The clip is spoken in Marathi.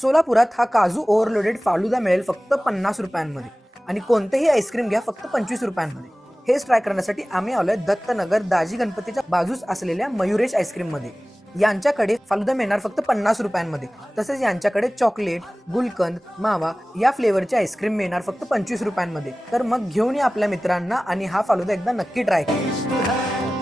सोलापुरात हा काजू ओव्हरलोडेड फालुदा मिळेल फक्त 50 रुपयांमध्ये आणि कोणतेही आईस्क्रीम घ्या फक्त 25 रुपयांमध्ये. हेच ट्राय करण्यासाठी आम्ही आलोय दत्तनगर दाजी गणपतीच्या बाजूस असलेल्या मयुरेश आईस्क्रीम मध्ये. यांच्याकडे फालुदा मिळणार फक्त 50 रुपयांमध्ये. तसेच यांच्याकडे चॉकलेट, गुलकंद, मावा या फ्लेवरचे आईस्क्रीम मिळणार फक्त 25 रुपयांमध्ये. तर मग घेऊन या आपल्या मित्रांना आणि हा फालुदा एकदा नक्की ट्राय करा.